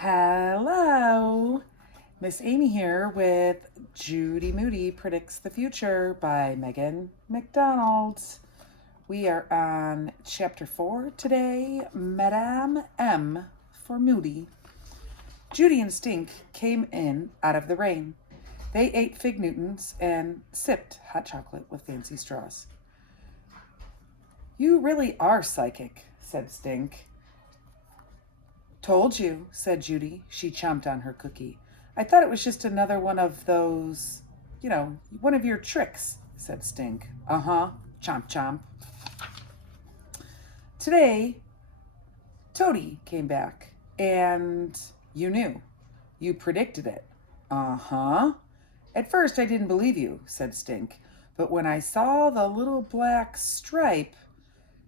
Hello, Miss Amy here with Judy Moody Predicts the Future by Megan McDonald. We are on chapter 4 today, Madame M for Moody. Judy and Stink came in out of the rain. They ate fig Newtons and sipped hot chocolate with fancy straws. You really are psychic, said Stink. Told you, said Judy. She chomped on her cookie. I thought it was just another one of those, one of your tricks, said Stink. Uh-huh, chomp chomp. Today, Toady came back, and you knew. You predicted it. Uh-huh. At first, I didn't believe you, said Stink. But when I saw the little black stripe,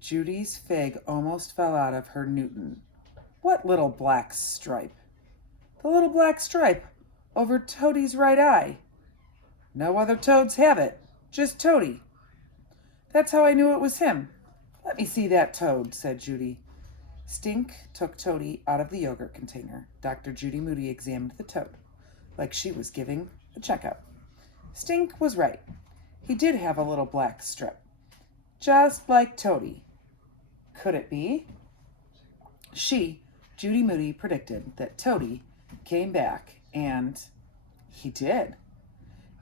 Judy's fig almost fell out of her Newton. What little black stripe? The little black stripe over Toadie's right eye. No other toads have it, just Toady. That's how I knew it was him. Let me see that toad, said Judy. Stink took Toady out of the yogurt container. Dr. Judy Moody examined the toad, like she was giving a checkup. Stink was right. He did have a little black strip, just like Toady. Could it be? Judy Moody, predicted that Toady came back, and he did.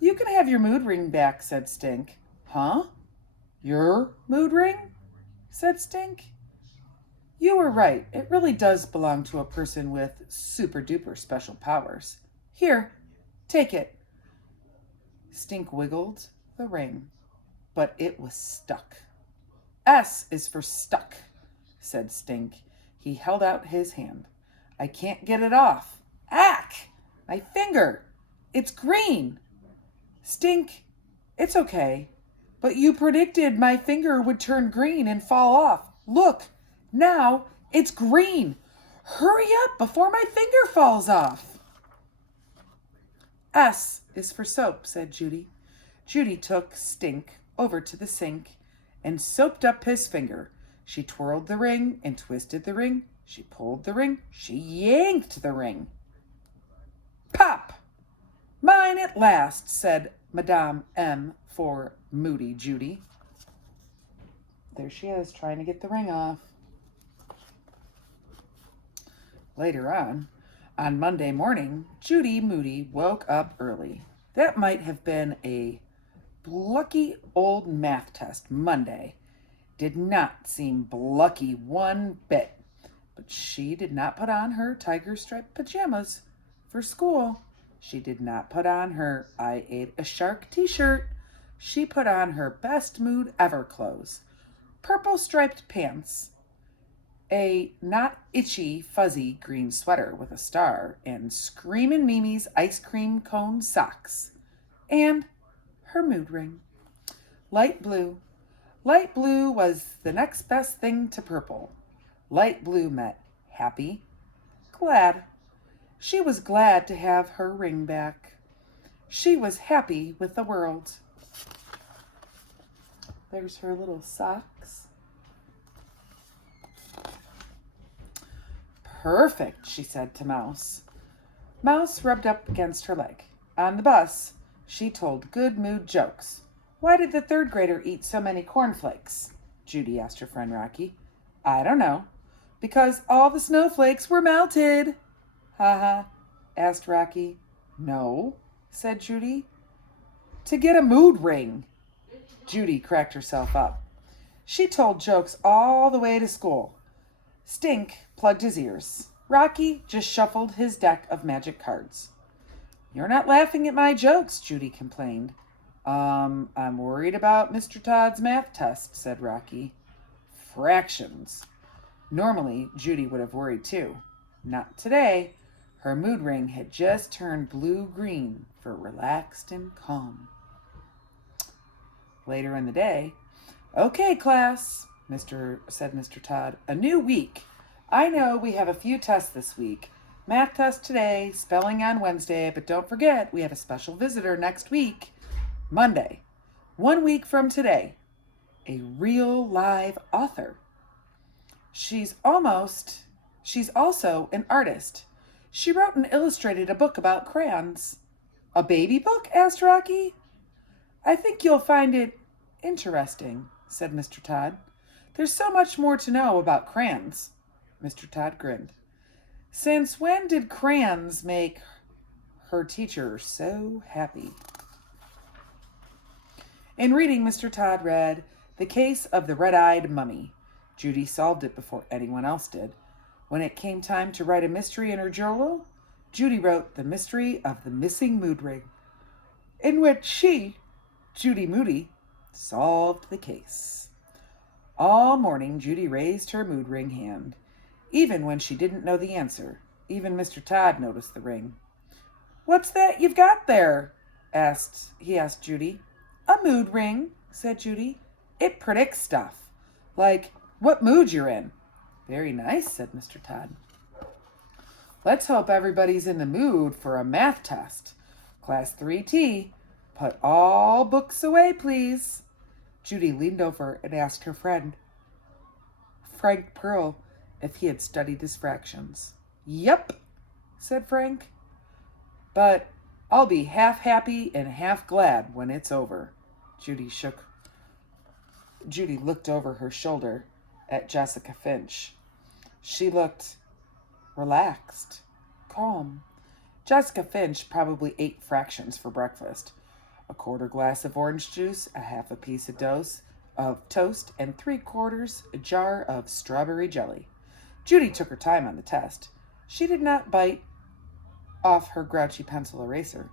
You can have your mood ring back, said Stink. Huh? Your mood ring? Said Stink. You were right. It really does belong to a person with super duper special powers. Here, take it. Stink wiggled the ring, but it was stuck. S is for stuck, said Stink. He held out his hand. I can't get it off. Ack! My finger! It's green! Stink, it's okay. But you predicted my finger would turn green and fall off. Look, now it's green. Hurry up before my finger falls off. S is for soap, said Judy. Judy took Stink over to the sink and soaped up his finger. She twirled the ring and twisted the ring. She pulled the ring. She yanked the ring. Pop! Mine at last, said Madame M for Moody Judy. There she is, trying to get the ring off. Later on Monday morning, Judy Moody woke up early. That might have been a plucky old math test Monday. Did not seem plucky one bit, but she did not put on her tiger-striped pajamas for school. She did not put on her I ate a shark t-shirt. She put on her best mood ever clothes. Purple striped pants, a not itchy fuzzy green sweater with a star, and Screamin' Mimi's ice cream cone socks, and her mood ring. Light blue. Light blue was the next best thing to purple. Light blue meant happy, glad. She was glad to have her ring back. She was happy with the world. There's her little socks. Perfect, she said to Mouse. Mouse rubbed up against her leg. On the bus, she told good mood jokes. Why did the third grader eat so many cornflakes? Judy asked her friend Rocky. I don't know. Because all the snowflakes were melted. Ha, asked Rocky. No, said Judy. To get a mood ring. Judy cracked herself up. She told jokes all the way to school. Stink plugged his ears. Rocky just shuffled his deck of magic cards. You're not laughing at my jokes, Judy complained. I'm worried about Mr. Todd's math test, said Rocky. Fractions. Normally, Judy would have worried too. Not today. Her mood ring had just turned blue-green for relaxed and calm. Later in the day, okay, class, said Mr. Todd. A new week. I know we have a few tests this week. Math test today, spelling on Wednesday, but don't forget, we have a special visitor next week. Monday, 1 week from today, a real live author. She's also an artist. She wrote and illustrated a book about crayons. A baby book? Asked Rocky. I think you'll find it interesting, said Mr. Todd. There's so much more to know about crayons. Mr. Todd grinned. Since when did crayons make her teacher so happy? In reading, Mr. Todd read The Case of the Red-Eyed Mummy. Judy solved it before anyone else did. When it came time to write a mystery in her journal, Judy wrote The Mystery of the Missing Mood Ring, in which she, Judy Moody, solved the case. All morning, Judy raised her mood ring hand, even when she didn't know the answer. Even Mr. Todd noticed the ring. What's that you've got there? He asked Judy. A mood ring, said Judy. It predicts stuff, like what mood you're in. Very nice, said Mr. Todd. Let's hope everybody's in the mood for a math test. Class 3T, put all books away, please. Judy leaned over and asked her friend, Frank Pearl, if he had studied his fractions. Yep, said Frank. But I'll be half happy and half glad when it's over. Judy looked over her shoulder at Jessica Finch. She looked relaxed, calm. Jessica Finch probably ate fractions for breakfast. A quarter glass of orange juice, a half a piece of toast, and 3/4 a jar of strawberry jelly. Judy took her time on the test. She did not bite off her grouchy pencil eraser.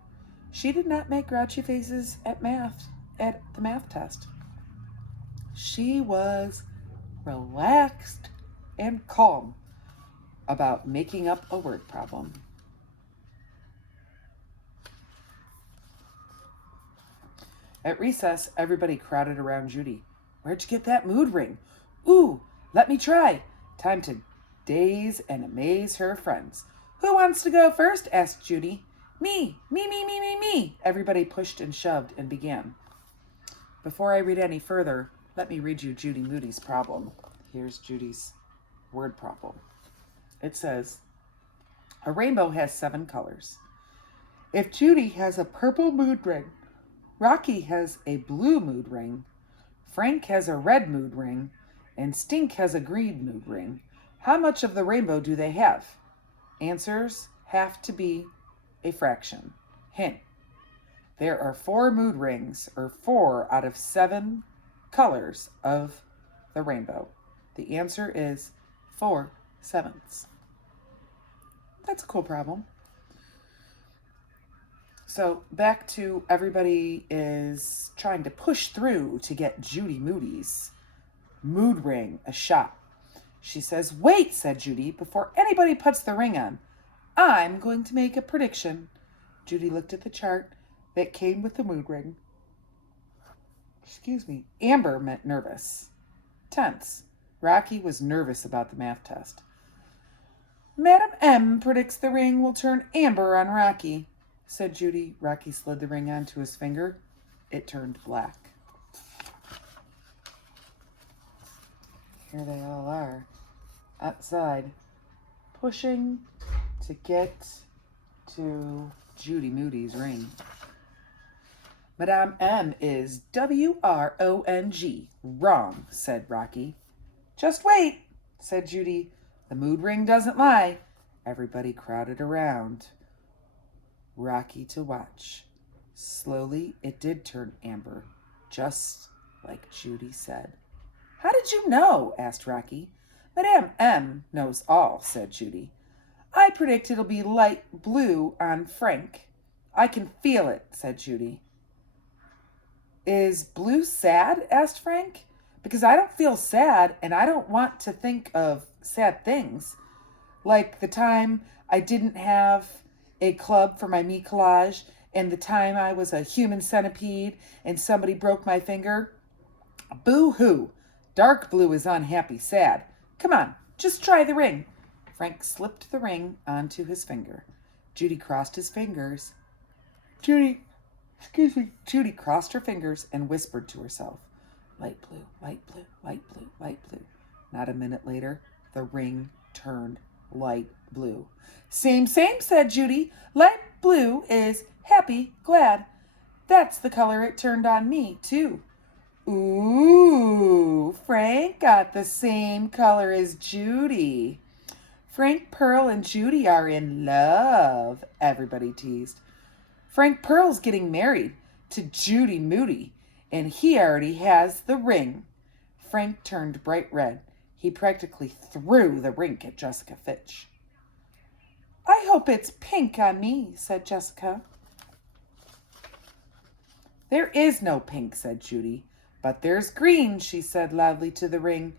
She did not make grouchy faces at the math test. She was relaxed and calm about making up a word problem. At recess, everybody crowded around Judy. Where'd you get that mood ring? Ooh, let me try. Time to daze and amaze her friends. Who wants to go first? Asked Judy. Me. Everybody pushed and shoved and began. Before I read any further, let me read you Judy Moody's problem. Here's Judy's word problem. It says, a rainbow has 7 colors. If Judy has a purple mood ring, Rocky has a blue mood ring, Frank has a red mood ring, and Stink has a green mood ring, how much of the rainbow do they have? Answers have to be a fraction. Hint, there are 4 mood rings, or 4 out of 7 colors of the rainbow. The answer is 4/7. That's a cool problem. So back to everybody is trying to push through to get Judy Moody's mood ring a shot. She says, wait, said Judy, before anybody puts the ring on. I'm going to make a prediction. Judy looked at the chart that came with the mood ring. Amber meant nervous. Tense. Rocky was nervous about the math test. Madam M predicts the ring will turn amber on Rocky, said Judy. Rocky slid the ring onto his finger. It turned black. Here they all are, outside, pushing to get to Judy Moody's ring. Madame M is WRONG. Wrong, said Rocky. Just wait, said Judy. The mood ring doesn't lie. Everybody crowded around Rocky to watch. Slowly, it did turn amber, just like Judy said. How did you know? Asked Rocky. Madame M knows all, said Judy. I predict it'll be light blue on Frank. I can feel it, said Judy. Is blue sad? Asked Frank. Because I don't feel sad, and I don't want to think of sad things. Like the time I didn't have a club for my meat collage, and the time I was a human centipede and somebody broke my finger. Boo-hoo. Dark blue is unhappy, sad. Come on, just try the ring. Frank slipped the ring onto his finger. Judy crossed his fingers. Judy crossed her fingers and whispered to herself, light blue, light blue, light blue, light blue. Not a minute later, the ring turned light blue. Same, said Judy. Light blue is happy, glad. That's the color it turned on me, too. Ooh, Frank got the same color as Judy. Frank, Pearl, and Judy are in love, everybody teased. Frank Pearl's getting married to Judy Moody, and he already has the ring. Frank turned bright red. He practically threw the ring at Jessica Fitch. I hope it's pink on me, said Jessica. There is no pink, said Judy. But there's green, she said loudly to the ring.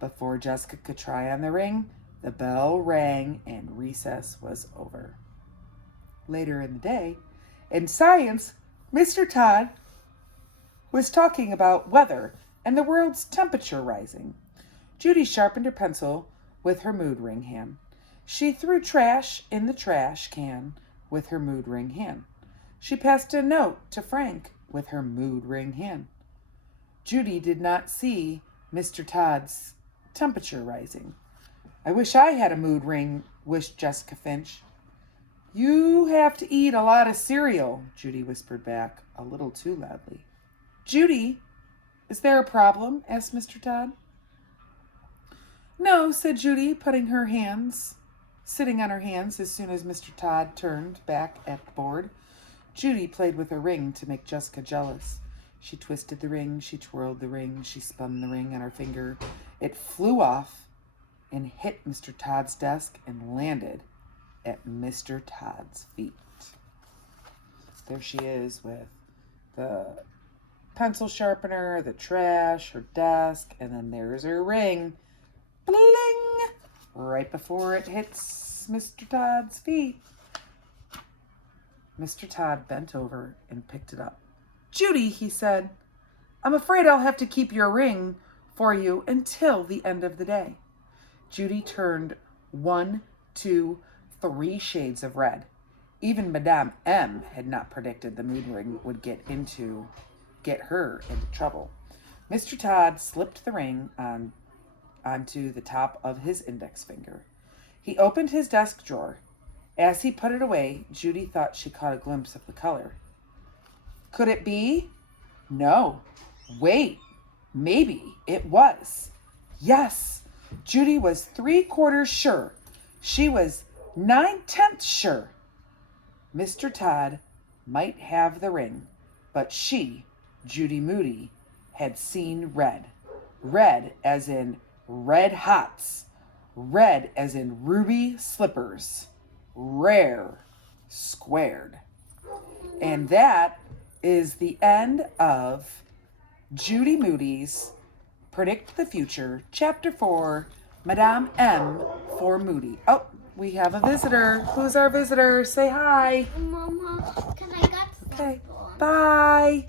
Before Jessica could try on the ring, the bell rang and recess was over. Later in the day, in science, Mr. Todd was talking about weather and the world's temperature rising. Judy sharpened her pencil with her mood ring hand. She threw trash in the trash can with her mood ring hand. She passed a note to Frank with her mood ring hand. Judy did not see Mr. Todd's temperature rising. I wish I had a mood ring, wished Jessica Finch. You have to eat a lot of cereal, Judy whispered back, a little too loudly. Judy, is there a problem? Asked Mr. Todd. No, said Judy, sitting on her hands as soon as Mr. Todd turned back at the board. Judy played with her ring to make Jessica jealous. She twisted the ring, she twirled the ring, she spun the ring on her finger. It flew off and hit Mr. Todd's desk and landed at Mr. Todd's feet. There she is with the pencil sharpener, the trash, her desk, and then there's her ring. Bling! Right before it hits Mr. Todd's feet. Mr. Todd bent over and picked it up. Judy, he said, I'm afraid I'll have to keep your ring for you until the end of the day. Judy turned 1, 2, 3 shades of red. Even Madame M had not predicted the mood ring would get her into trouble. Mr. Todd slipped the ring onto the top of his index finger. He opened his desk drawer. As he put it away, Judy thought she caught a glimpse of the color. Could it be? No. Wait. Maybe it was. Yes. Judy was 3/4 sure. She was 9/10 sure. Mr. Todd might have the ring, but she, Judy Moody, had seen red. Red as in red hots. Red as in ruby slippers. Rare squared. And that is the end of Judy Moody's Predict the Future, Chapter 4, Madame M for Moody. Oh, we have a visitor. Who's our visitor? Say hi. Mama, can I get Okay, bye.